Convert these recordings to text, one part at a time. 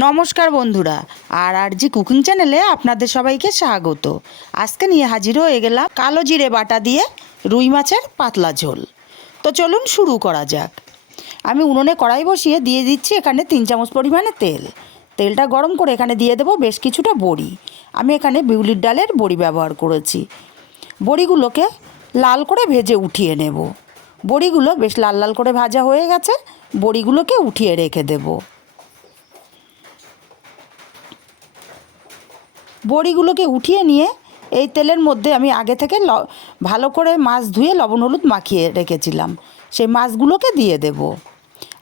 নমস্কার বন্ধুরা, আর আর জি কুকিং চ্যানেলে আপনাদের সবাইকে স্বাগত। আজকে নিয়ে হাজির হয়ে গেলাম কালো জিরে বাটা দিয়ে রুই মাছের পাতলা ঝোল। তো চলুন শুরু করা যাক। আমি উনুনে কড়াই বসিয়ে দিয়ে দিচ্ছি এখানে তিন চামচ পরিমাণে তেল। তেলটা গরম করে এখানে দিয়ে দেবো বেশ কিছুটা বড়ি। আমি এখানে বিউলির ডালের বড়ি ব্যবহার করেছি। বড়িগুলোকে লাল করে ভেজে উঠিয়ে নেব। বড়িগুলো বেশ লাল লাল করে ভাজা হয়ে গেছে। বড়িগুলোকে উঠিয়ে রেখে দেবো। বড়িগুলোকে উঠিয়ে নিয়ে এই তেলের মধ্যে আমি আগে থেকে ভালো করে মাছ ধুয়ে লবণ হলুদ মাখিয়ে রেখেছিলাম। সেই মাছগুলোকে দিয়ে দেব।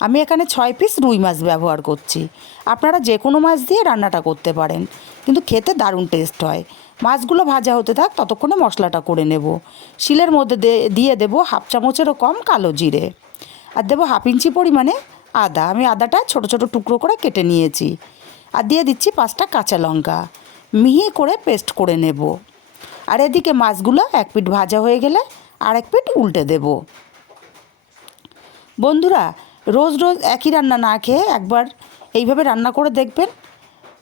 আমি এখানে ছয় পিস রুই মাছ ব্যবহার করছি। আপনারা যে কোনো মাছ দিয়ে রান্নাটা করতে পারেন, কিন্তু খেতে দারুণ টেস্ট হয়। মাছগুলো ভাজা হতে থাক, ততক্ষণে মশলাটা করে নেব। শিলের মধ্যে দিয়ে দেব হাফ চামচেরও কম কালো জিরে। আর দেবো হাফ ইঞ্চি পরিমাণে আদা। আমি আদাটা ছোট ছোট টুকরো করে কেটে নিয়েছি। আর দিয়ে দিচ্ছি পাঁচটা কাঁচা লঙ্কা। মিহি করে পেস্ট করে নেব। আর এদিকে মাছগুলো এক পিঠ ভাজা হয়ে গেলে আর এক পিঠ উল্টে দেব। বন্ধুরা, রোজ রোজ একই রান্না না খেয়ে একবার এইভাবে রান্না করে দেখবেন।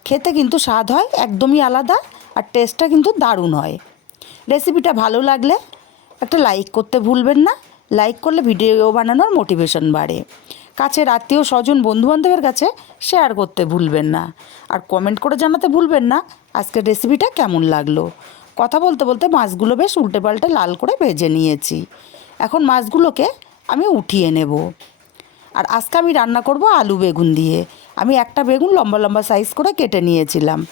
খেতে কিন্তু স্বাদ হয়, একদমই আলাদা আর টেস্টটা কিন্তু দারুণ হয়। রেসিপিটা ভালো লাগলে একটা লাইক করতে ভুলবেন না। লাইক করলে ভিডিও বানানোর মোটিভেশন বাড়ে। কাছের আত্মীয়, স্বজন, বন্ধুবান্ধবের কাছে শেয়ার করতে ভুলবেন না। আর কমেন্ট করে জানাতে ভুলবেন না। আজকের রেসিপিটা কেমন লাগল? কথা বলতে বলতে মাছগুলো বেশ উল্টে পাল্টে লাল করে ভেজে নিয়েছি। এখন মাছগুলোকে আমি উঠিয়ে নেব। আর আজকে আমি রান্না করব আলু বেগুন দিয়ে। আমি একটা বেগুন লম্বা লম্বা সাইজ করে কেটে নিয়েছিলাম।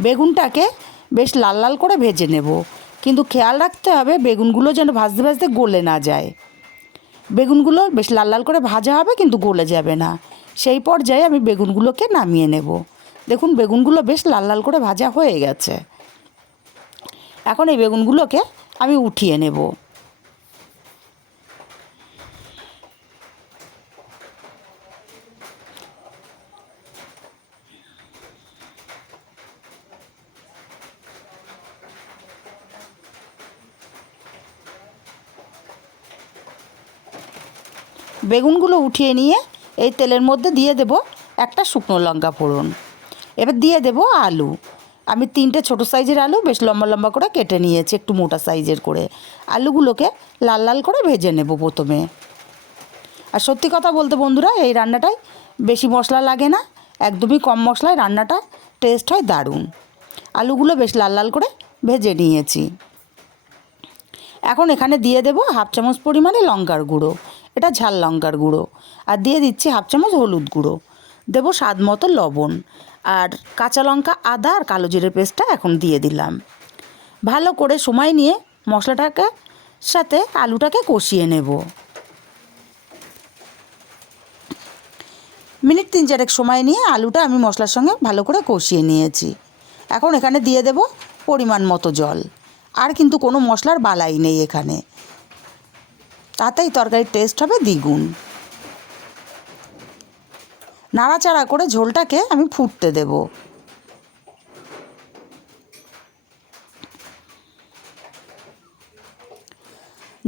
বেগুনটাকে বেশ লাল লাল করে ভেজে নেব। কিন্তু খেয়াল রাখতে হবে, বেগুনগুলো যেন ভাজতে ভাজতে গলে না যায়। বেগুনগুলো বেশ লাল লাল করে ভাজা হবে, কিন্তু গলে যাবে না। সেই পর্যায়ে আমি বেগুনগুলোকে নামিয়ে নেব। দেখুন, বেগুনগুলো বেশ লাল লাল করে ভাজা হয়ে গেছে। এখন এই বেগুনগুলোকে আমি উঠিয়ে নেব। বেগুনগুলো উঠিয়ে নিয়ে এই তেলের মধ্যে দিয়ে দেব একটা শুকনো লঙ্কা ফোড়ন। এবার দিয়ে দেব আলু। আমি তিনটে ছোটো সাইজের আলু, বেশ লম্বা লম্বা করে কেটে নিয়েছি, একটু মোটা সাইজের করে। আলুগুলোকে লাল লাল করে ভেজে নেব প্রথমে। আর সত্যি কথা বলতে বন্ধুরা, এই রান্নাটায় বেশি মশলা লাগে না, একদমই কম মশলায় রান্নাটা টেস্ট হয় দারুণ। আলুগুলো বেশ লাল লাল করে ভেজে নিয়েছি। এখন এখানে দিয়ে দেবো হাফ চামচ পরিমাণে লঙ্কার গুঁড়ো। এটা ঝাল লঙ্কার গুঁড়ো। আর দিয়ে দিচ্ছি হাফ চামচ হলুদ গুঁড়ো। দেবো স্বাদ মতো লবণ। আর কাঁচা লঙ্কা, আদা আর কালো জিরে পেস্টটা এখন দিয়ে দিলাম। ভালো করে সময় নিয়ে মশলাটাকে সাথে আলুটাকে কষিয়ে নেব। মিনিট তিন চারেক সময় নিয়ে আলুটা আমি মশলার সঙ্গে ভালো করে কষিয়ে নিয়েছি। এখন এখানে দিয়ে দেব পরিমাণ মতো জল। আর কিন্তু কোনো মশলার বালাই নেই এখানে। তাতেই তরকারির টেস্ট হবে দ্বিগুণ। নাড়াচাড়া করে ঝোলটাকে আমি ফুটতে দেব।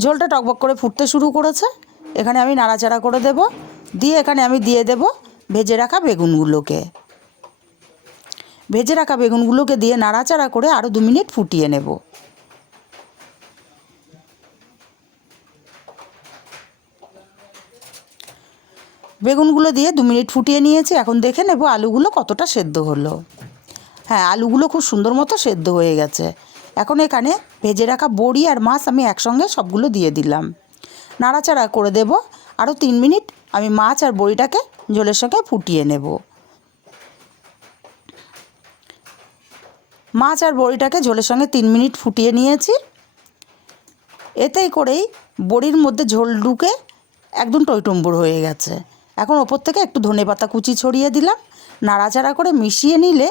ঝোলটা টকবক করে ফুটতে শুরু করেছে। এখানে আমি নাড়াচাড়া করে দেব। দিয়ে এখানে আমি দিয়ে দেব ভেজে রাখা বেগুনগুলোকে। ভেজে রাখা বেগুনগুলোকে দিয়ে নাড়াচাড়া করে আরও দু মিনিট ফুটিয়ে নেব। বেগুনগুলো দিয়ে দু মিনিট ফুটিয়ে নিয়েছি, এখন দেখে নেব আলুগুলো কতটা সেদ্ধ হলো। হ্যাঁ আলুগুলো খুব সুন্দর মতো সেদ্ধ হয়ে গেছে। এখন এখানে ভেজে রাখা বড়ি আর মাছ আমি একসঙ্গে সবগুলো দিয়ে দিলাম। নাড়াচাড়া করে দেব, আরও তিন মিনিট আমি মাছ আর বড়িটাকে ঝোলের সঙ্গে ফুটিয়ে নেব। মাছ আর বড়িটাকে ঝোলের সঙ্গে তিন মিনিট ফুটিয়ে নিয়েছি। এতেই করেই বড়ির মধ্যে ঝোল ঢুকে একদম টইটুম্বুর হয়ে গেছে। এখন ওপর থেকে একটু ধনে পাতা কুচি ছড়িয়ে দিলাম, নাড়াচাড়া করে মিশিয়ে নিলে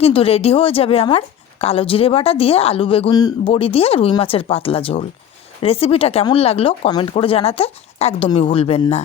কিন্তু রেডি হয়ে যাবে আমার কালো জিরে বাটা দিয়ে আলু বেগুন বড়ি দিয়ে রুই মাছের পাতলা ঝোল। রেসিপিটা কেমন লাগল কমেন্ট করে জানাতে একদমই ভুলবেন না।